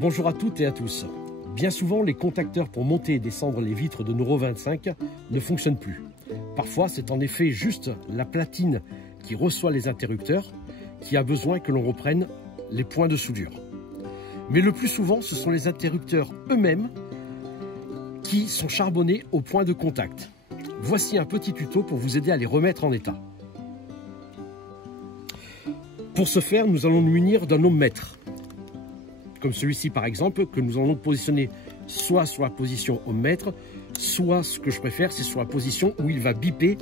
Bonjour à toutes et à tous. Bien souvent, les contacteurs pour monter et descendre les vitres de nos 25 ne fonctionnent plus. Parfois, c'est en effet juste la platine qui reçoit les interrupteurs qui a besoin que l'on reprenne les points de soudure. Mais le plus souvent, ce sont les interrupteurs eux-mêmes qui sont charbonnés au point de contact. Voici un petit tuto pour vous aider à les remettre en état. Pour ce faire, nous allons nous munir d'un ohmmètre, comme celui-ci par exemple, que nous allons positionner soit sur la position ohmmètre, soit ce que je préfère, c'est sur la position où il va biper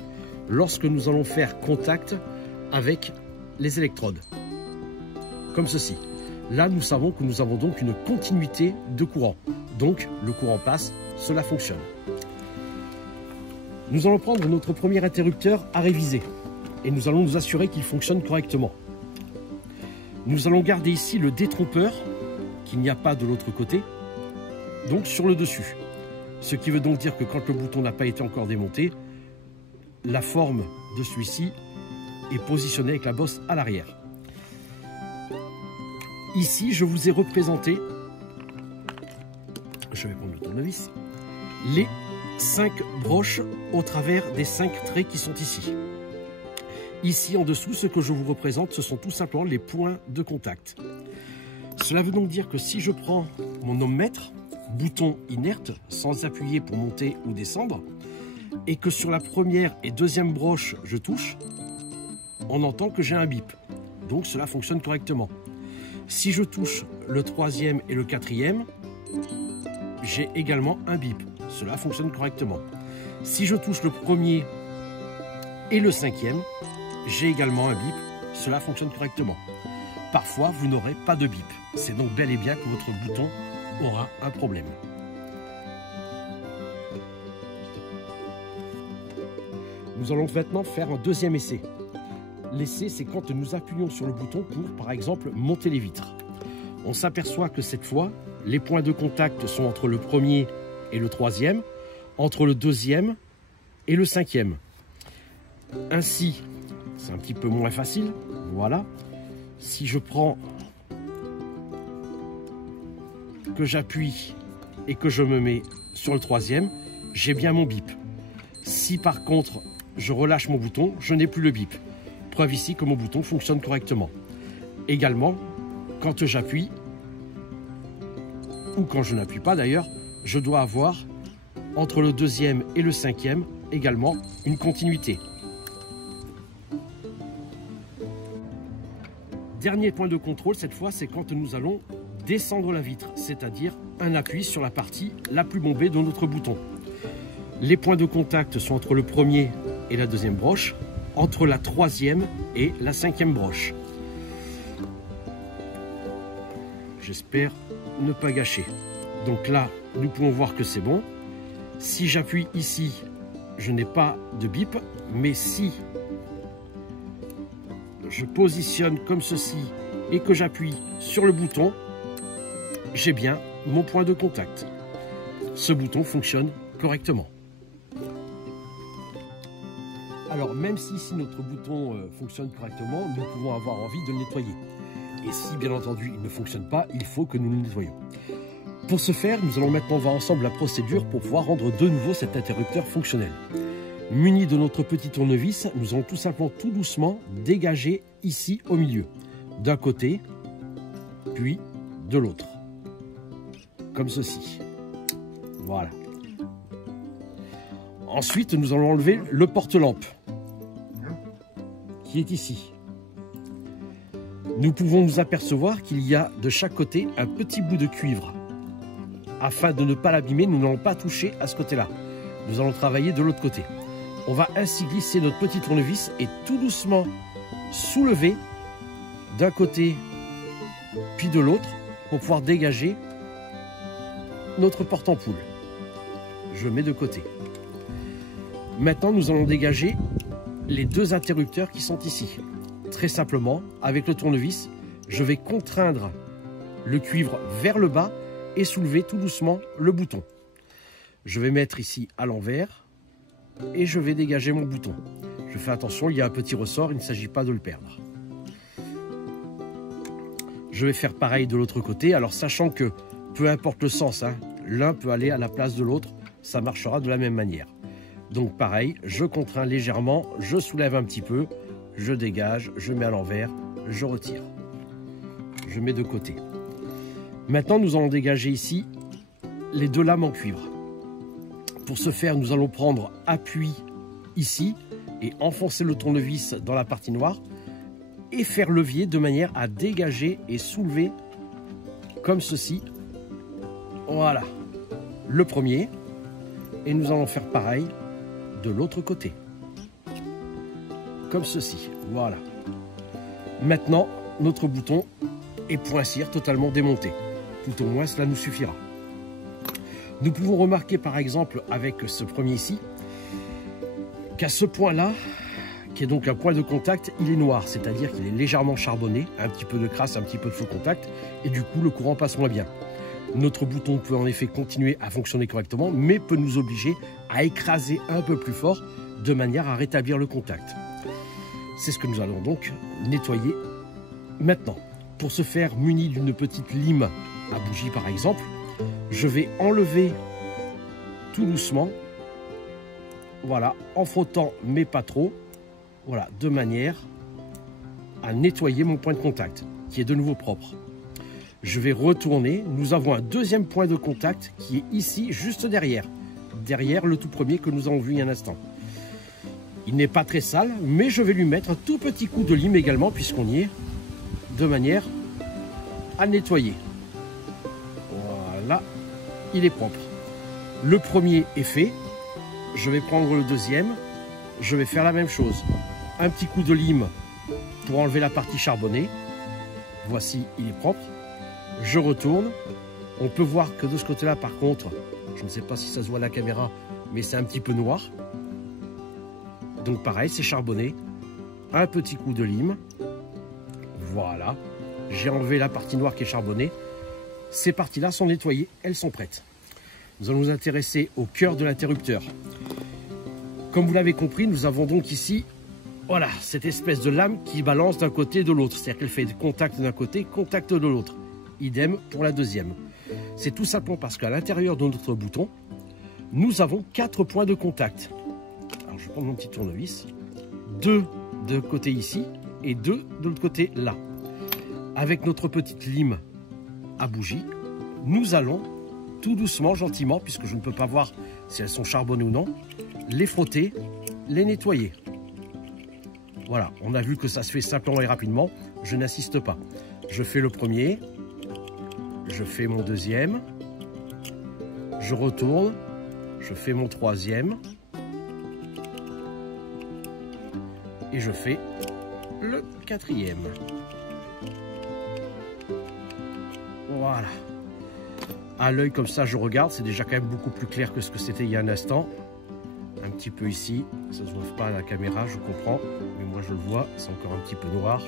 lorsque nous allons faire contact avec les électrodes, comme ceci. Là, nous savons que nous avons donc une continuité de courant. Donc, le courant passe, cela fonctionne. Nous allons prendre notre premier interrupteur à réviser et nous allons nous assurer qu'il fonctionne correctement. Nous allons garder ici le détrompeur qu'il n'y a pas de l'autre côté, donc sur le dessus. Ce qui veut donc dire que quand le bouton n'a pas été encore démonté, la forme de celui-ci est positionnée avec la bosse à l'arrière. Ici, je vous ai représenté, je vais prendre le tournevis, les 5 broches au travers des 5 traits qui sont ici. Ici, en dessous, ce que je vous représente, ce sont tout simplement les points de contact. Cela veut donc dire que si je prends mon ohmmètre, bouton inerte, sans appuyer pour monter ou descendre, et que sur la première et deuxième broche, je touche, on entend que j'ai un bip. Donc cela fonctionne correctement. Si je touche le troisième et le quatrième, j'ai également un bip. Cela fonctionne correctement. Si je touche le premier et le cinquième, j'ai également un bip. Cela fonctionne correctement. Parfois, vous n'aurez pas de bip. C'est donc bel et bien que votre bouton aura un problème. Nous allons maintenant faire un deuxième essai. L'essai, c'est quand nous appuyons sur le bouton pour, par exemple, monter les vitres. On s'aperçoit que cette fois, les points de contact sont entre le premier et le troisième, entre le deuxième et le cinquième. Ainsi, c'est un petit peu moins facile. Voilà. Si je prends, que j'appuie et que je me mets sur le troisième, j'ai bien mon bip. Si par contre, je relâche mon bouton, je n'ai plus le bip. Preuve ici que mon bouton fonctionne correctement. Également, quand j'appuie, ou quand je n'appuie pas d'ailleurs, je dois avoir, entre le deuxième et le cinquième, également une continuité. Dernier point de contrôle, cette fois, c'est quand nous allons descendre la vitre, c'est-à-dire un appui sur la partie la plus bombée de notre bouton. Les points de contact sont entre le premier et la deuxième broche, entre la troisième et la cinquième broche. J'espère ne pas gâcher. Donc là, nous pouvons voir que c'est bon. Si j'appuie ici, je n'ai pas de bip, mais si je positionne comme ceci et que j'appuie sur le bouton, j'ai bien mon point de contact. Ce bouton fonctionne correctement. Alors même si ici notre bouton fonctionne correctement, nous pouvons avoir envie de le nettoyer. Et si bien entendu il ne fonctionne pas, il faut que nous le nettoyions. Pour ce faire, nous allons maintenant voir ensemble la procédure pour pouvoir rendre de nouveau cet interrupteur fonctionnel. Muni de notre petit tournevis, nous allons tout simplement tout doucement dégager ici au milieu, d'un côté, puis de l'autre, comme ceci. Voilà. Ensuite, nous allons enlever le porte-lampe, qui est ici. Nous pouvons nous apercevoir qu'il y a de chaque côté un petit bout de cuivre. Afin de ne pas l'abîmer, nous n'allons pas toucher à ce côté-là. Nous allons travailler de l'autre côté. On va ainsi glisser notre petit tournevis et tout doucement soulever d'un côté puis de l'autre pour pouvoir dégager notre porte-ampoule. Je mets de côté. Maintenant, nous allons dégager les deux interrupteurs qui sont ici. Très simplement, avec le tournevis, je vais contraindre le cuivre vers le bas et soulever tout doucement le bouton. Je vais mettre ici à l'envers et je vais dégager mon bouton. Je fais attention, il y a un petit ressort, il ne s'agit pas de le perdre. Je vais faire pareil de l'autre côté, alors sachant que peu importe le sens, hein, l'un peut aller à la place de l'autre, ça marchera de la même manière. Donc pareil, je contrains légèrement, je soulève un petit peu, je dégage, je mets à l'envers, je retire. Je mets de côté. Maintenant, nous allons dégager ici les deux lames en cuivre. Pour ce faire, nous allons prendre appui ici et enfoncer le tournevis dans la partie noire et faire levier de manière à dégager et soulever comme ceci. Voilà, le premier. Et nous allons faire pareil de l'autre côté. Comme ceci, voilà. Maintenant, notre bouton est point-cire totalement démonté. Tout au moins, cela nous suffira. Nous pouvons remarquer par exemple avec ce premier ici, qu'à ce point-là, qui est donc un point de contact, il est noir, c'est-à-dire qu'il est légèrement charbonné, un petit peu de crasse, un petit peu de faux contact, et du coup le courant passe moins bien. Notre bouton peut en effet continuer à fonctionner correctement, mais peut nous obliger à écraser un peu plus fort, de manière à rétablir le contact. C'est ce que nous allons donc nettoyer maintenant. Pour ce faire, muni d'une petite lime à bougie par exemple, je vais enlever tout doucement, voilà, en frottant mais pas trop, voilà, de manière à nettoyer mon point de contact, qui est de nouveau propre. Je vais retourner, nous avons un deuxième point de contact qui est ici, juste derrière le tout premier que nous avons vu il y a un instant. Il n'est pas très sale, mais je vais lui mettre un tout petit coup de lime également, puisqu'on y est, de manière à nettoyer. Voilà, il est propre. Le premier est fait, je vais prendre le deuxième, je vais faire la même chose. Un petit coup de lime pour enlever la partie charbonnée. Voici, il est propre. Je retourne. On peut voir que de ce côté-là, par contre, je ne sais pas si ça se voit à la caméra, mais c'est un petit peu noir. Donc pareil, c'est charbonné. Un petit coup de lime. Voilà. J'ai enlevé la partie noire qui est charbonnée. Ces parties-là sont nettoyées, elles sont prêtes. Nous allons nous intéresser au cœur de l'interrupteur. Comme vous l'avez compris, nous avons donc ici, voilà, cette espèce de lame qui balance d'un côté et de l'autre. C'est-à-dire qu'elle fait contact d'un côté, contact de l'autre. Idem pour la deuxième. C'est tout simplement parce qu'à l'intérieur de notre bouton, nous avons 4 points de contact. Alors je vais prendre mon petit tournevis. 2 de côté ici et 2 de l'autre côté là. Avec notre petite lime à bougie, nous allons tout doucement, gentiment, puisque je ne peux pas voir si elles sont charbonnées ou non, les frotter, les nettoyer. Voilà, on a vu que ça se fait simplement et rapidement. Je n'insiste pas. Je fais le premier. Je fais mon deuxième, je retourne, je fais mon troisième et je fais le quatrième. Voilà. À l'œil comme ça, je regarde, c'est déjà quand même beaucoup plus clair que ce que c'était il y a un instant. Un petit peu ici, ça ne se voit pas à la caméra, je comprends, mais moi je le vois, c'est encore un petit peu noir.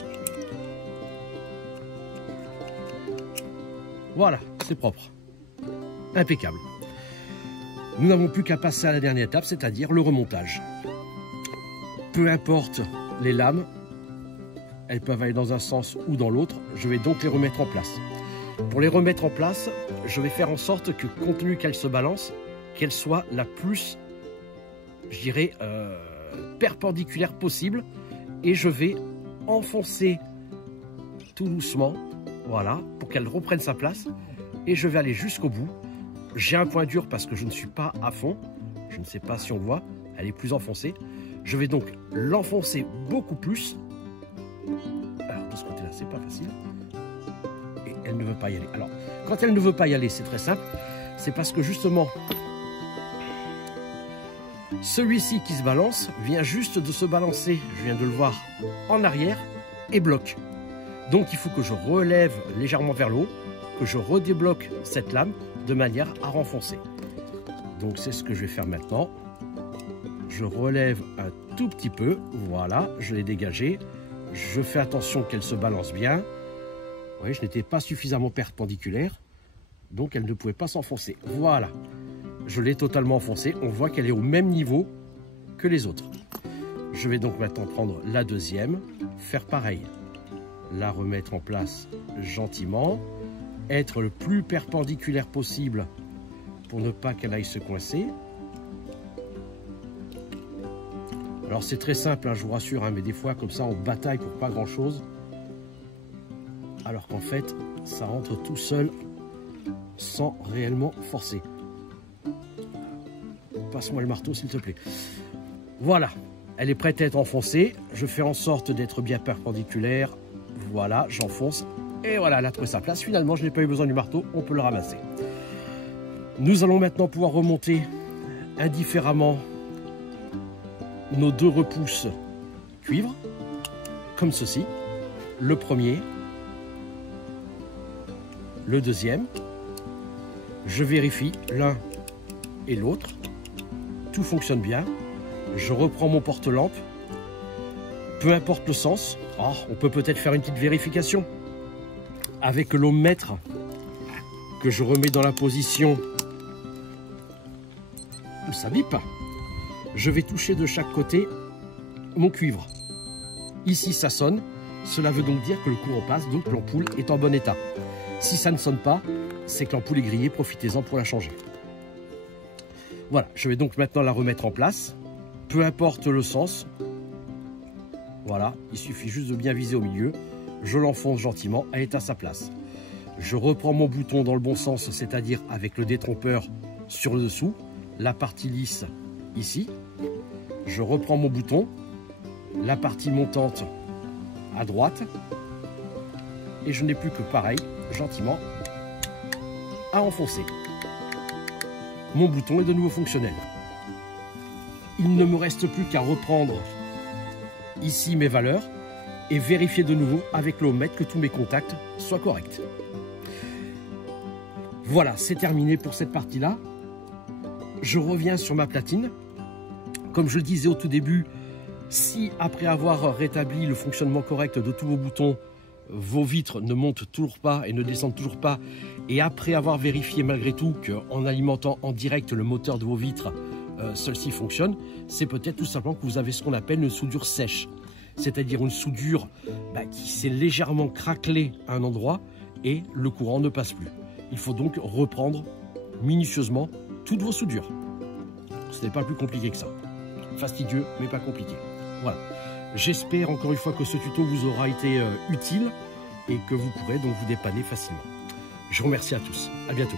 Voilà, c'est propre. Impeccable. Nous n'avons plus qu'à passer à la dernière étape, c'est-à-dire le remontage. Peu importe les lames, elles peuvent aller dans un sens ou dans l'autre, je vais donc les remettre en place. Pour les remettre en place, je vais faire en sorte que, compte tenu qu'elles se balancent, qu'elles soient la plus, je dirais, perpendiculaire possible. Et je vais enfoncer tout doucement, voilà, pour qu'elle reprenne sa place. Et je vais aller jusqu'au bout. J'ai un point dur parce que je ne suis pas à fond. Je ne sais pas si on voit, elle est plus enfoncée. Je vais donc l'enfoncer beaucoup plus. Alors, de ce côté-là, c'est pas facile. Et elle ne veut pas y aller. Alors, quand elle ne veut pas y aller, c'est très simple. C'est parce que justement, celui-ci qui se balance vient juste de se balancer, je viens de le voir, en arrière et bloque. Donc, il faut que je relève légèrement vers le haut, que je redébloque cette lame de manière à renfoncer. Donc, c'est ce que je vais faire maintenant. Je relève un tout petit peu, voilà, je l'ai dégagé. Je fais attention qu'elle se balance bien. Vous voyez, je n'étais pas suffisamment perpendiculaire, donc elle ne pouvait pas s'enfoncer. Voilà, je l'ai totalement enfoncée. On voit qu'elle est au même niveau que les autres. Je vais donc maintenant prendre la deuxième, faire pareil. La remettre en place gentiment, être le plus perpendiculaire possible pour ne pas qu'elle aille se coincer. Alors c'est très simple, hein, je vous rassure, hein, mais des fois comme ça on bataille pour pas grand chose. Alors qu'en fait, ça rentre tout seul sans réellement forcer. Passe-moi le marteau s'il te plaît. Voilà, elle est prête à être enfoncée. Je fais en sorte d'être bien perpendiculaire. Voilà, j'enfonce. Et voilà, elle a trouvé sa place. Finalement, je n'ai pas eu besoin du marteau, on peut le ramasser. Nous allons maintenant pouvoir remonter indifféremment nos deux repousses cuivre, comme ceci. Le premier, le deuxième. Je vérifie l'un et l'autre. Tout fonctionne bien. Je reprends mon porte-lampe. Peu importe le sens. Oh, on peut peut-être faire une petite vérification. Avec l'ohmmètre que je remets dans la position où ça bip, je vais toucher de chaque côté mon cuivre. Ici, ça sonne. Cela veut donc dire que le courant passe, donc l'ampoule est en bon état. Si ça ne sonne pas, c'est que l'ampoule est grillée. Profitez-en pour la changer. Voilà, je vais donc maintenant la remettre en place. Peu importe le sens. Voilà, il suffit juste de bien viser au milieu. Je l'enfonce gentiment, elle est à sa place. Je reprends mon bouton dans le bon sens, c'est-à-dire avec le détrompeur sur le dessous, la partie lisse ici. Je reprends mon bouton, la partie montante à droite. Et je n'ai plus que pareil, gentiment, à enfoncer. Mon bouton est de nouveau fonctionnel. Il ne me reste plus qu'à reprendre ici mes valeurs et vérifier de nouveau avec l'ohmmètre que tous mes contacts soient corrects. Voilà, c'est terminé pour cette partie-là. Je reviens sur ma platine. Comme je le disais au tout début, si après avoir rétabli le fonctionnement correct de tous vos boutons, vos vitres ne montent toujours pas et ne descendent toujours pas, et après avoir vérifié malgré tout qu'en alimentant en direct le moteur de vos vitres, celle-ci fonctionne, c'est peut-être tout simplement que vous avez ce qu'on appelle une soudure sèche, c'est-à-dire une soudure qui s'est légèrement craquelée à un endroit et le courant ne passe plus. Il faut donc reprendre minutieusement toutes vos soudures. Ce n'est pas plus compliqué que ça. Fastidieux, mais pas compliqué. Voilà. J'espère encore une fois que ce tuto vous aura été utile et que vous pourrez donc vous dépanner facilement. Je vous remercie à tous. À bientôt.